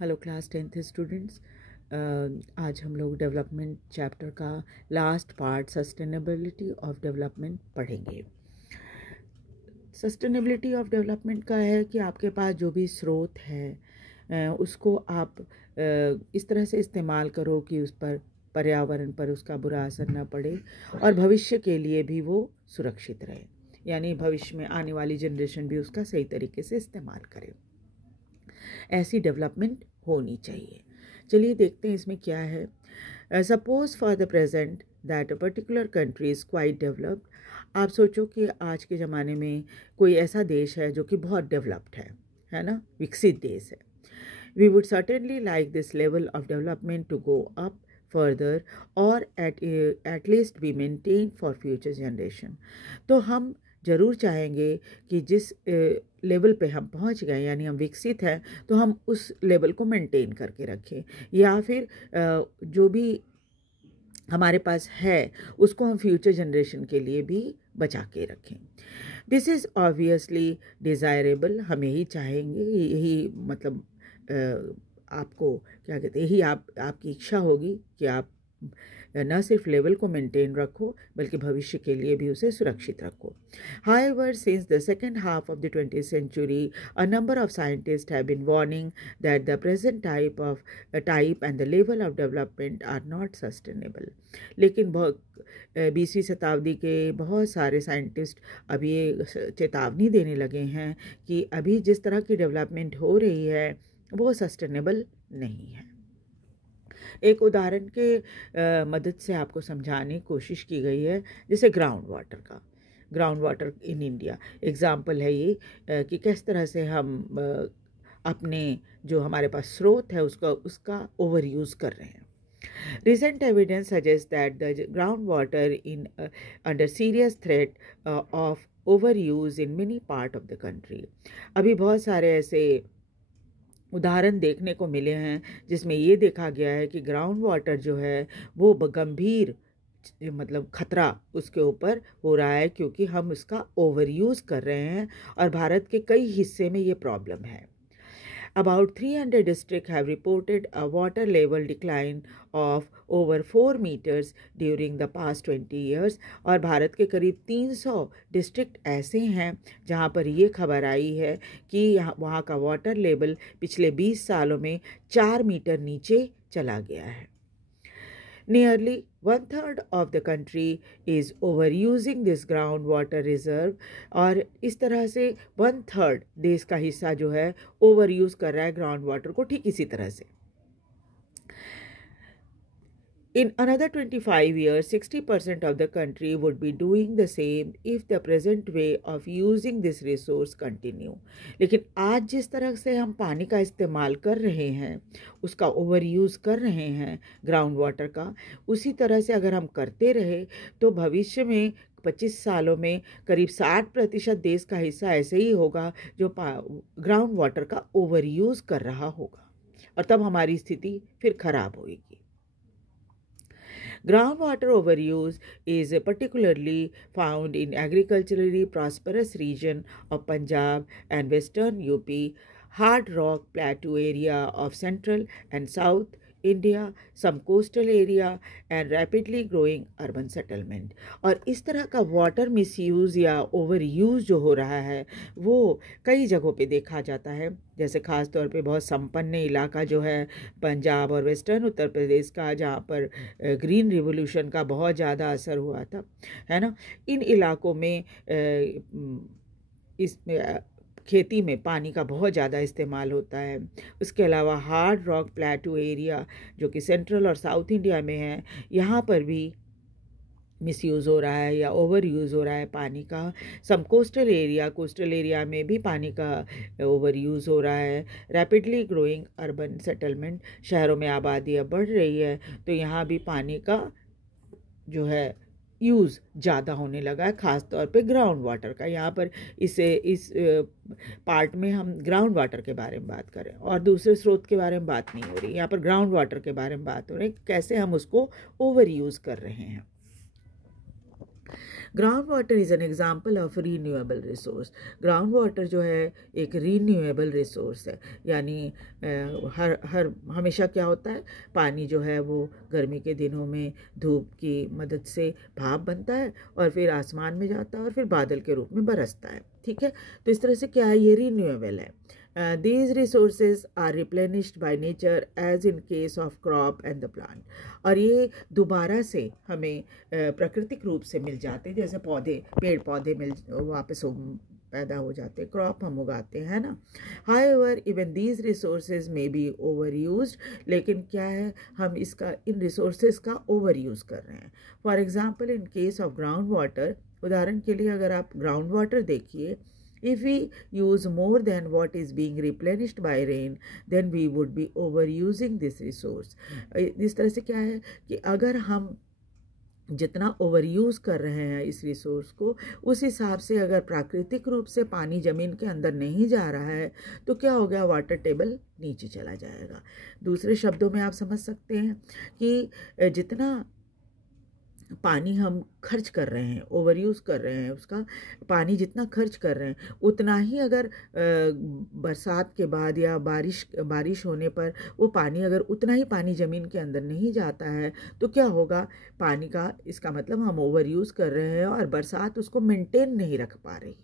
Hello class 10th students. आज हम लोग डेवलपमेंट चैप्टर का last part sustainability of development पढ़ेंगे। सस्टेनेबिलिटी ऑफ डेवलपमेंट का है कि आपके पास जो भी स्रोत है उसको आप इस तरह से इस्तेमाल करो कि उस पर पर्यावरण पर उसका बुरा असर ना पड़े और भविष्य के लिए भी वो सुरक्षित रहे, यानी भविष्य में आने वाली जनरेशन भी उसका सही तरीके से इस्तेमाल करे। ऐसी डेवलपमेंट होनी चाहिए। चलिए देखते हैं इसमें क्या है। Suppose for the present that a particular country is quite developed. आप सोचो कि आज के ज़माने में कोई ऐसा देश है जो कि बहुत डेवलप्ड है ना, विकसित देश है। We would certainly like this level of development to go up further और at least be maintain for future generation. तो हम ज़रूर चाहेंगे कि जिस लेवल पे हम पहुंच गए, यानी हम विकसित हैं, तो हम उस लेवल को मेंटेन करके रखें, या फिर जो भी हमारे पास है उसको हम फ्यूचर जनरेशन के लिए भी बचा के रखें। This is obviously desirable. हम यही चाहेंगे, यही मतलब आपको क्या कहते हैं, यही आपकी इच्छा होगी कि आप न सिर्फ लेवल को मेंटेन रखो बल्कि भविष्य के लिए भी उसे सुरक्षित रखो। However, since the second half of the 20th century, a number of scientists have been warning that the present type and the level of development are not sustainable. लेकिन 20वीं शताब्दी के बहुत सारे साइंटिस्ट अब ये चेतावनी देने लगे हैं कि अभी जिस तरह की डेवलपमेंट हो रही है वो सस्टेनेबल नहीं है। एक उदाहरण के मदद से आपको समझाने की कोशिश की गई है, जैसे ground water in India example है ये कि किस तरह से हम अपने जो हमारे पास स्रोत है उसका ओवर यूज़ कर रहे हैं। Recent evidence suggests that the groundwater in under serious threat of overuse in many part of the country. अभी बहुत सारे ऐसे उदाहरण देखने को मिले हैं जिसमें ये देखा गया है कि ग्राउंड वाटर जो है वो गंभीर मतलब खतरा उसके ऊपर हो रहा है, क्योंकि हम उसका ओवर यूज़ कर रहे हैं और भारत के कई हिस्से में ये प्रॉब्लम है। About 300 districts have reported a water level decline of over 4 meters during the past 20 years. और भारत के करीब 300 डिस्ट्रिक्ट ऐसे हैं जहां पर ये खबर आई है कि वहां का वाटर लेवल पिछले 20 सालों में 4 मीटर नीचे चला गया है। Nearly 1/3 of the country is overusing this groundwater reserve. और इस तरह से 1/3 देश का हिस्सा जो है ओवर यूज़ कर रहा है ग्राउंड वाटर को, ठीक इसी तरह से। In another 25 years, 60% of the country would be doing the same if the present way of using this resource continue. लेकिन आज जिस तरह से हम पानी का इस्तेमाल कर रहे हैं, उसका ओवर यूज़ कर रहे हैं ग्राउंड वाटर का, उसी तरह से अगर हम करते रहे तो भविष्य में 25 सालों में करीब 60% देश का हिस्सा ऐसे ही होगा जो ग्राउंड वाटर का ओवर यूज़ कर रहा होगा, और तब हमारी स्थिति फिर खराब होगी। Groundwater overuse is particularly found in agriculturally prosperous region of Punjab and western UP, hard rock plateau area of central and south India, some coastal area and rapidly growing urban settlement. और इस तरह का water misuse या over use जो हो रहा है वो कई जगहों पे देखा जाता है, जैसे ख़ास तौर पे बहुत संपन्न इलाका जो है पंजाब और वेस्टर्न उत्तर प्रदेश का, जहाँ पर ग्रीन रिवोल्यूशन का बहुत ज़्यादा असर हुआ था, है ना। इन इलाकों में इस खेती में पानी का बहुत ज़्यादा इस्तेमाल होता है। उसके अलावा हार्ड रॉक प्लेटू एरिया जो कि सेंट्रल और साउथ इंडिया में है, यहाँ पर भी मिसयूज़ हो रहा है या ओवर यूज़ हो रहा है पानी का। सम कोस्टल एरिया में भी पानी का ओवर यूज़ हो रहा है। रैपिडली ग्रोइंग अर्बन सेटलमेंट, शहरों में आबादी अब बढ़ रही है तो यहाँ भी पानी का जो है यूज़ ज़्यादा होने लगा है, ख़ास तौर पे ग्राउंड वाटर का। यहाँ पर इस पार्ट में हम ग्राउंड वाटर के बारे में बात करें और दूसरे स्रोत के बारे में बात नहीं हो रही, यहाँ पर ग्राउंड वाटर के बारे में बात हो रही है, कैसे हम उसको ओवर यूज़ कर रहे हैं। Ground water is an example of renewable resource. Ground water जो है एक रीन्यूएबल रिसोर्स है, यानी हर हमेशा क्या होता है, पानी जो है वो गर्मी के दिनों में धूप की मदद से भाप बनता है और फिर आसमान में जाता है और फिर बादल के रूप में बरसता है। ठीक है, तो इस तरह से क्या है, ये रीन्यूएबल है। These resources are replenished by nature as in case of crop and the plant। और ये दोबारा से हमें प्राकृतिक रूप से मिल जाते हैं, जैसे पेड़ पौधे वापस पैदा हो जाते हैं, क्रॉप हम उगाते हैं ना। However, even these resources may be overused, लेकिन क्या है, हम इन रिसोर्सेज का ओवर यूज़ कर रहे हैं। For example in case of ground water, उदाहरण के लिए अगर आप ग्राउंड वाटर देखिए, if we use more than what is being replenished by rain, then we would be overusing this resource। इस तरह से क्या है कि अगर हम जितना ओवर यूज़ कर रहे हैं इस रिसोर्स को, उस हिसाब से अगर प्राकृतिक रूप से पानी ज़मीन के अंदर नहीं जा रहा है तो क्या हो गया, वाटर टेबल नीचे चला जाएगा। दूसरे शब्दों में आप समझ सकते हैं कि जितना पानी हम खर्च कर रहे हैं, ओवर यूज़ कर रहे हैं, उसका पानी जितना खर्च कर रहे हैं, उतना ही अगर बरसात के बाद या बारिश होने पर वो पानी, अगर उतना ही पानी ज़मीन के अंदर नहीं जाता है तो क्या होगा, पानी का, इसका मतलब हम ओवर यूज़ कर रहे हैं और बरसात उसको मेंटेन नहीं रख पा रही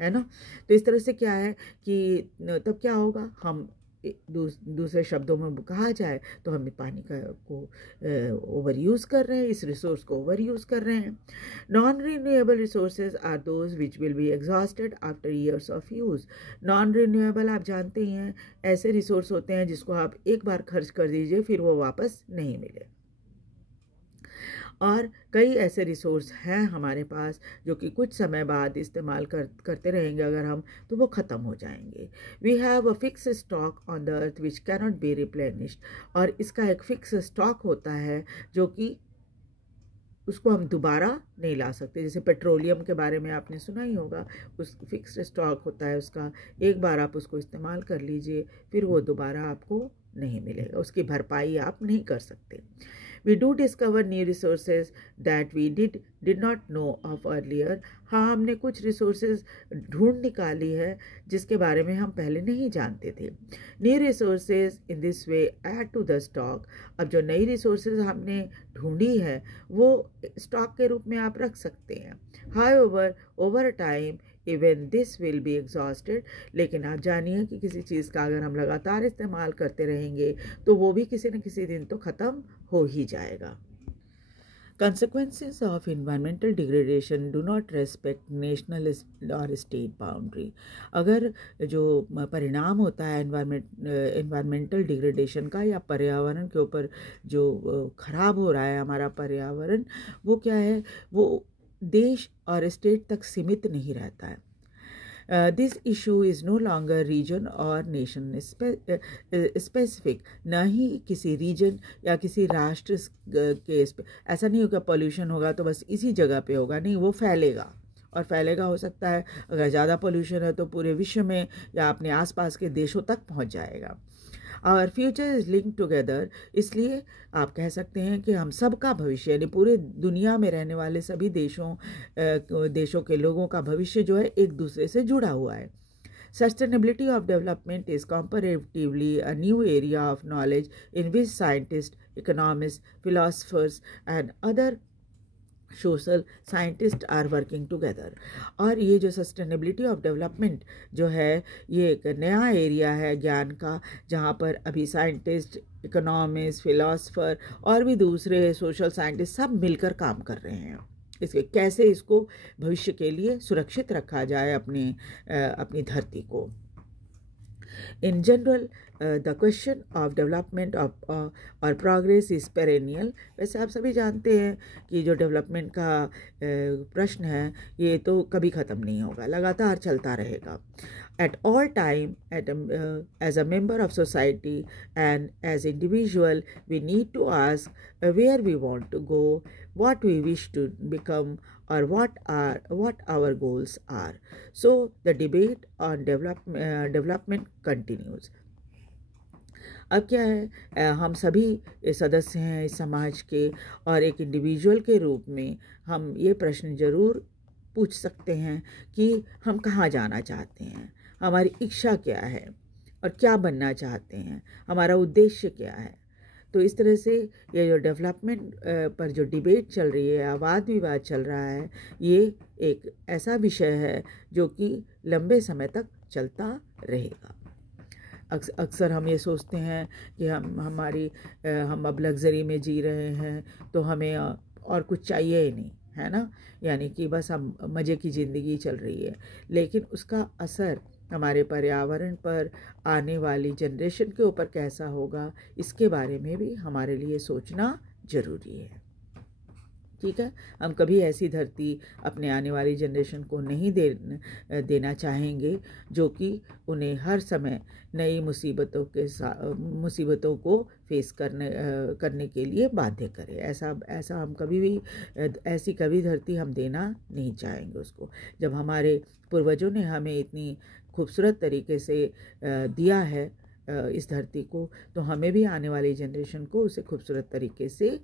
है ना। तो इस तरह से क्या है कि तब क्या होगा, हम दूसरे शब्दों में कहा जाए तो हम पानी को ओवर यूज़ कर रहे हैं, इस रिसोर्स को ओवर यूज़ कर रहे हैं। Non renewable resources are those which will be exhausted after years of use. Non renewable आप जानते ही हैं, ऐसे रिसोर्स होते हैं जिसको आप एक बार खर्च कर दीजिए फिर वो वापस नहीं मिले। और कई ऐसे रिसोर्स हैं हमारे पास जो कि कुछ समय बाद इस्तेमाल करते रहेंगे अगर हम, तो वो ख़त्म हो जाएंगे। We have a fix stock on the earth which cannot be replenished. और इसका एक फिक्स स्टॉक होता है जो कि उसको हम दोबारा नहीं ला सकते। जैसे पेट्रोलियम के बारे में आपने सुना ही होगा, उस फिक्स्ड स्टॉक होता है उसका, एक बार आप उसको इस्तेमाल कर लीजिए फिर वो दोबारा आपको नहीं मिलेगा, उसकी भरपाई आप नहीं कर सकते। We do discover new resources that we did not know of earlier। हाँ, हमने कुछ रिसोर्सेज ढूंढ निकाली है जिसके बारे में हम पहले नहीं जानते थे। New resources in this way add to the stock. अब जो नई रिसोर्सेज हमने ढूंढी है वो स्टॉक के रूप में आप रख सकते हैं। However, over time even this will be exhausted. लेकिन आप जानिए कि किसी चीज़ का अगर हम लगातार इस्तेमाल करते रहेंगे तो वो भी किसी न किसी दिन तो ख़त्म हो ही जाएगा। Consequences of environmental degradation do not respect national or state boundary। अगर जो परिणाम होता है environmental degradation का या पर्यावरण के ऊपर जो ख़राब हो रहा है हमारा पर्यावरण, वो क्या है, वो देश और स्टेट तक सीमित नहीं रहता है। This issue is no longer region और नेशन स्पेसिफिक। ना ही किसी रीजन या किसी राष्ट्र के ऐसा नहीं होगा पॉल्यूशन होगा तो बस इसी जगह पे होगा, नहीं, वो फैलेगा। और फैलेगा हो सकता है अगर ज़्यादा पॉल्यूशन है तो पूरे विश्व में या अपने आसपास के देशों तक पहुंच जाएगा। Our future is link together. इसलिए आप कह सकते हैं कि हम सबका भविष्य, यानी पूरे दुनिया में रहने वाले सभी देशों के लोगों का भविष्य जो है एक दूसरे से जुड़ा हुआ है। Sustainability of development is comparatively a new area of knowledge in which scientists, economists, philosophers and other social scientist are working together. और ये जो सस्टेनेबिलिटी ऑफ डेवलपमेंट जो है ये एक नया एरिया है ज्ञान का, जहाँ पर अभी साइंटिस्ट, इकोनॉमिस्ट, फिलोसफर और भी दूसरे सोशल साइंटिस्ट सब मिलकर काम कर रहे हैं इसके कैसे इसको भविष्य के लिए सुरक्षित रखा जाए अपनी धरती को। In general, the question of development or progress is perennial। वैसे आप सभी जानते हैं कि जो डेवलपमेंट का प्रश्न है ये तो कभी ख़त्म नहीं होगा, लगातार चलता रहेगा। At all time, as a member of society and as individual, we need to ask where we want to go, what we wish to become, or what our goals are। So the debate on development continues। अब क्या है, हम सभी सदस्य हैं इस समाज के, और एक इंडिविजुअल के रूप में हम ये प्रश्न ज़रूर पूछ सकते हैं कि हम कहाँ जाना चाहते हैं, हमारी इच्छा क्या है और क्या बनना चाहते हैं, हमारा उद्देश्य क्या है। तो इस तरह से ये जो डेवलपमेंट पर जो डिबेट चल रही है, वाद विवाद चल रहा है, ये एक ऐसा विषय है जो कि लंबे समय तक चलता रहेगा। अक्सर हम ये सोचते हैं कि हम अब लग्जरी में जी रहे हैं, तो हमें और कुछ चाहिए ही नहीं, है ना, यानी कि बस हम मज़े की ज़िंदगी चल रही है। लेकिन उसका असर हमारे पर्यावरण पर, आने वाली जनरेशन के ऊपर कैसा होगा, इसके बारे में भी हमारे लिए सोचना ज़रूरी है। ठीक है, हम कभी ऐसी धरती अपने आने वाली जनरेशन को नहीं देना चाहेंगे जो कि उन्हें हर समय नई मुसीबतों को फेस करने के लिए बाध्य करे। ऐसा हम कभी भी ऐसी कभी धरती हम देना नहीं चाहेंगे उसको। जब हमारे पूर्वजों ने हमें इतनी खूबसूरत तरीके से दिया है इस धरती को, तो हमें भी आने वाली जनरेशन को उसे खूबसूरत तरीके से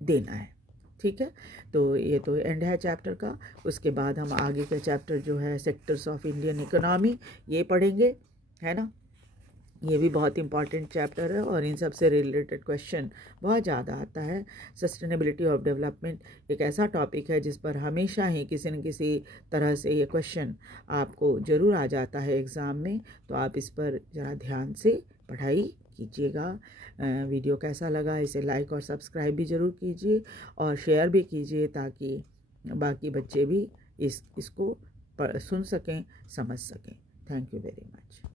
देना है। ठीक है, तो ये तो एंड है चैप्टर का। उसके बाद हम आगे का चैप्टर जो है सेक्टर्स ऑफ इंडियन इकोनॉमी, ये पढ़ेंगे, है ना। ये भी बहुत इंपॉर्टेंट चैप्टर है और इन सब से रिलेटेड क्वेश्चन बहुत ज़्यादा आता है। सस्टेनेबिलिटी ऑफ डेवलपमेंट एक ऐसा टॉपिक है जिस पर हमेशा ही किसी न किसी तरह से ये क्वेश्चन आपको ज़रूर आ जाता है एग्ज़ाम में। तो आप इस पर ज़रा ध्यान से पढ़ाई कीजिएगा। वीडियो कैसा लगा इसे लाइक और सब्सक्राइब भी ज़रूर कीजिए और शेयर भी कीजिए, ताकि बाकी बच्चे भी इसको सुन सकें, समझ सकें। Thank you very much.